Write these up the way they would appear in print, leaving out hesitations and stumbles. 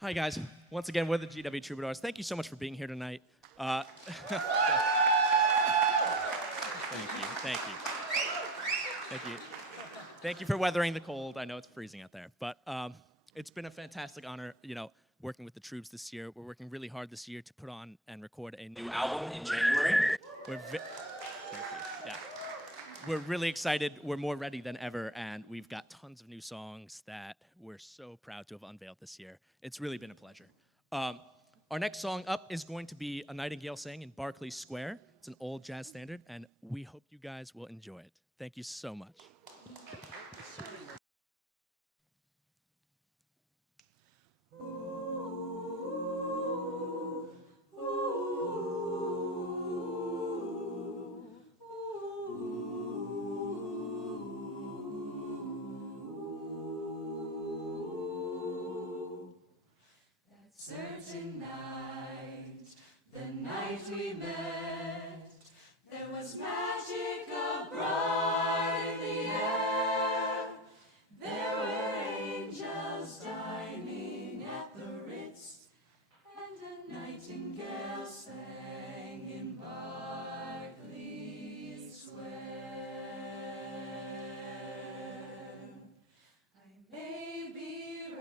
Hi, guys. Once again, we're the GW Troubadours. Thank you so much for being here tonight. Thank you. Thank you for weathering the cold. I know it's freezing out there. But it's been a fantastic honor, working with the Troubs this year. We're working really hard this year to put on and record a new album in January. Thank you. Yeah. We're really excited. We're more ready than ever, and we've got tons of new songs that we're so proud to have unveiled this year. It's really been a pleasure. Our next song up is going to be A Nightingale Sang in Berkeley Square. It's an old jazz standard, and we hope you guys will enjoy it. Thank you so much. Certain night, the night we met, there was magic abroad in the air. There were angels dining at the Ritz, and a nightingale sang in Berkeley Square. I may be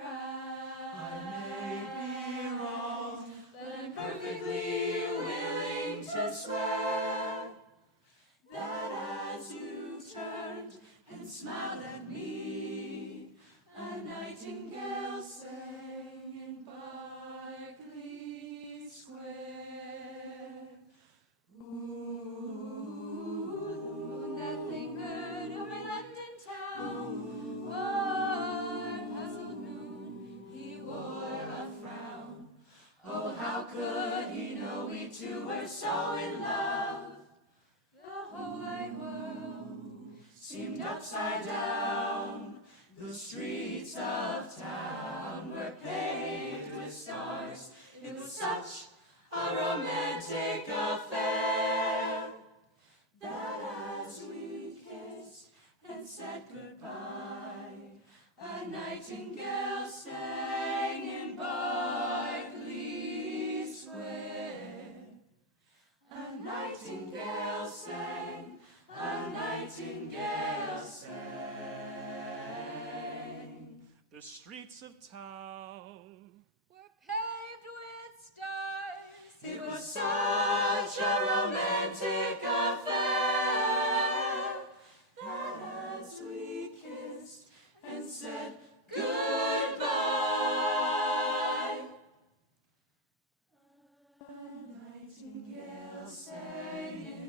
right, perfectly willing to swear that as you turned and smiled at me, a nightingale sang in Berkeley Square. Ooh, the moon that lingered over London town, our puzzled moon, he wore a frown. Oh, how could he know we two were so in love? The whole wide world seemed upside down. The streets of town were paved with stars. It was such a romantic affair that as we kissed and said goodbye, a nightingale sang in Berkeley Square. A nightingale sang, a nightingale sang. The streets of town Were paved with stars. It was such a romantic affair that as we kissed and said goodbye, a nightingale sang in